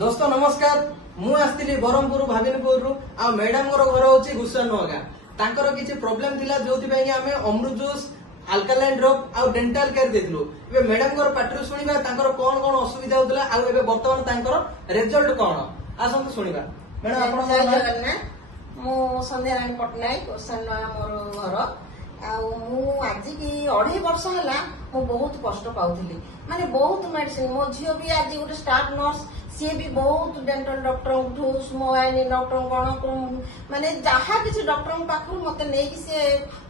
दोस्त नमस्कार मु आसती बरहमपुर भाविनपुर आ मैडम घर हूँ गुसानुगा तांकर किसी प्रोब्लेम थिला जोथि आमे अमृत जूस अल्कालाइन ड्रॉप आ डेंटल केयर देथिलु एबे मैडम घर पाटरू सुनिबा तांकर कोन कोन असुविधा होतला आ एबे वर्तमान तांकर रिजल्ट कोन आसंतु सुनिबा मैडम आपण जय जगन्नाथ मु संध्याराणी पटनायक गुसानुगा मोर घर आज की 2.5 वर्ष है बहुत कष्ट पाऊली माने बहुत मेडिसिन मो झील भी आज गोटे स्टाफ नर्स सी भी बहुत डेंटल डॉक्टर स्मोबाइल डॉक्टर कौन माने जहाँ किसी डॉक्टर पाखु मत नहीं सी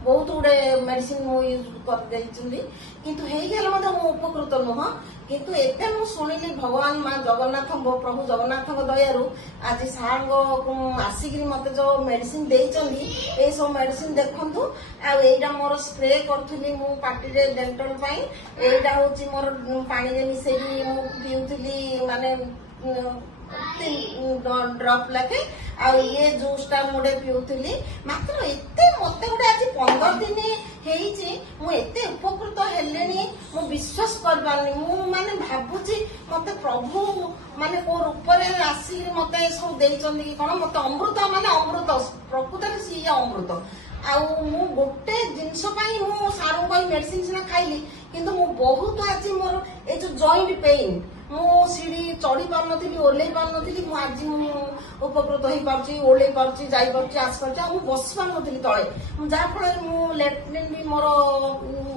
बहुत गुड़े मेडिसिन यूज कर किंतु मु उपकृत नुह किंतु एते मु सुनिली भगवान माँ जगन्नाथ प्रभु जगन्नाथ दयारू आज सार आसिक मत जो मेडिसिन देइचंदी ए सब मेडिसिन देखंतु आ मोर स्प्रे करूली मु पार्टी रे डेंटल पाई एटा होची मोर पानी रे मिसेई मु पिउथली माने ड्रॉप लाखे आ ये जूसटा मुडे पिउथली मात्र एते मते गुडे आज 15 दिन हेइची मु एते उपकृत हेलेनी मु विश्वास कर पारनी मु माने भाबुची मते प्रभु माने को रूप रे आसी मते सब देइचंदी कि कोन मते अमृत माने अमृत प्रकृत रे सी अमृत आउ मु गोटे जिंस पाई मु सारू कोई मेडिसिन सिना खाइली किंतु मु बहुत आज मोर ए जो जॉइंट पेन मु सीढ़ी चढ़ी पार नथिली ओल्लै पार नथिली मु आज मु उपकृत होई पारची ओल्लै पारची जाई पारची आस पारची मु बस पार नथिली तळे जा फल मु लेट्रिन भी मोर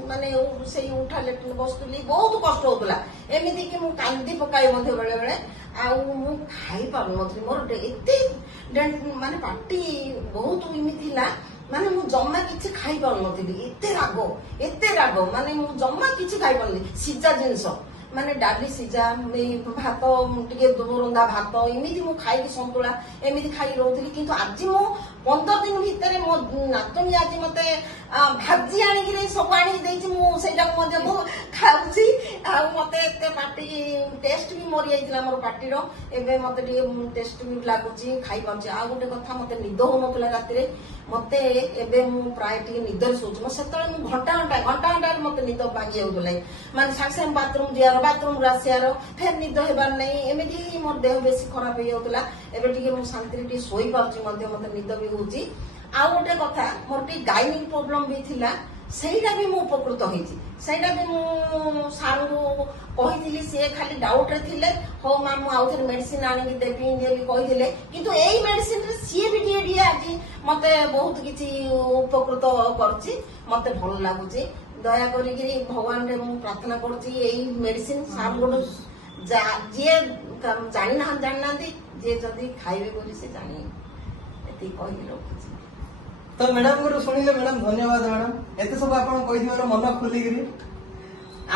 माने सेई उठा लेट्रिन बसतुली बहुत कष्ट होतला एमिति कि मु कांदी पकाई मध्ये बेले बेले आउ मु खाई पार नथिली मोर एते माने पार्टी बहुत इमिथिला माने मु जम्मा किछि खाई पार नथिली एते राग माने मु जम्मा किछि खाई पारली सिजा जिंस माने डाली सिजा भात टिके रंधा भात एमिति मु खाई संतुला एमिति खाई रहउथली किंतु आज मु 15 दिन भितर मो नातनी आज मते भाजी आनी सब आनी देछि मु सेटा मध्ये मु खाउछि आ मते एते पार्टी टेस्ट भी मरि आइतला मोर पार्टी रो एबे मते टिके टेस्ट भी लागुछि खाई पाउछि आ गोटे कथा मते निद हो नतला राती रे मते एबे मु प्राय टिके निदर सोच म सेतळे मु घंटा घंटा मते निद भागी जाउतले माने साक्षे बाथरूम जियार बाथरूम रासियार फेर निद हेबार नै एमिति मोर देह बेसी खराब हो जाउतला एबे टिके मु शांति रे सोई पाउछि मध्ये मते निद भी होउछि आ गोटे कथा मोर टी गाइनिक प्रॉब्लम भी थिला सेटा भी मु उपकृत होइछि सेटा भी मु सारू कहिथिली से खाली डाउट रे थिले हो मा मु आउ थे मेडिसिन आनी के देबी देबी कहिथिले किंतु एई मेडिसिन रे सी भी डी आज मते बहुत किछि उपकृत करछि मते भल लागुछि दया करी भगवान रे मु प्रार्थना करछि एई मेडिसिन सार गोट जे जानि ना जानना जे जदी खाइबे बोली से जानि एती कहि रखछि तो मैडम को सुनिले मैडम धन्यवाद मैडम एते सब आपन कहि मन खुली गिरी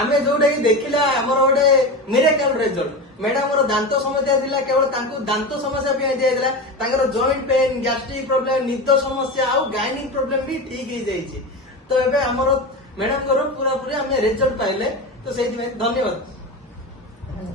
आमे जोडे देखिला हमर ओडे मिरेकल रिजल्ट मैडम रो दांत समस्या थिला केवल तांको दांत समस्या भी दिया दिला तांकर जॉइंट पेन गैस्ट्रिक प्रॉब्लम निद समस्या आ गाइनिक प्रॉब्लम भी ठीक ही जाईची तो एबे हमर मैडम को पूरा पूरी हमें रिजल्ट पाइले तो सेहि धन्यवाद।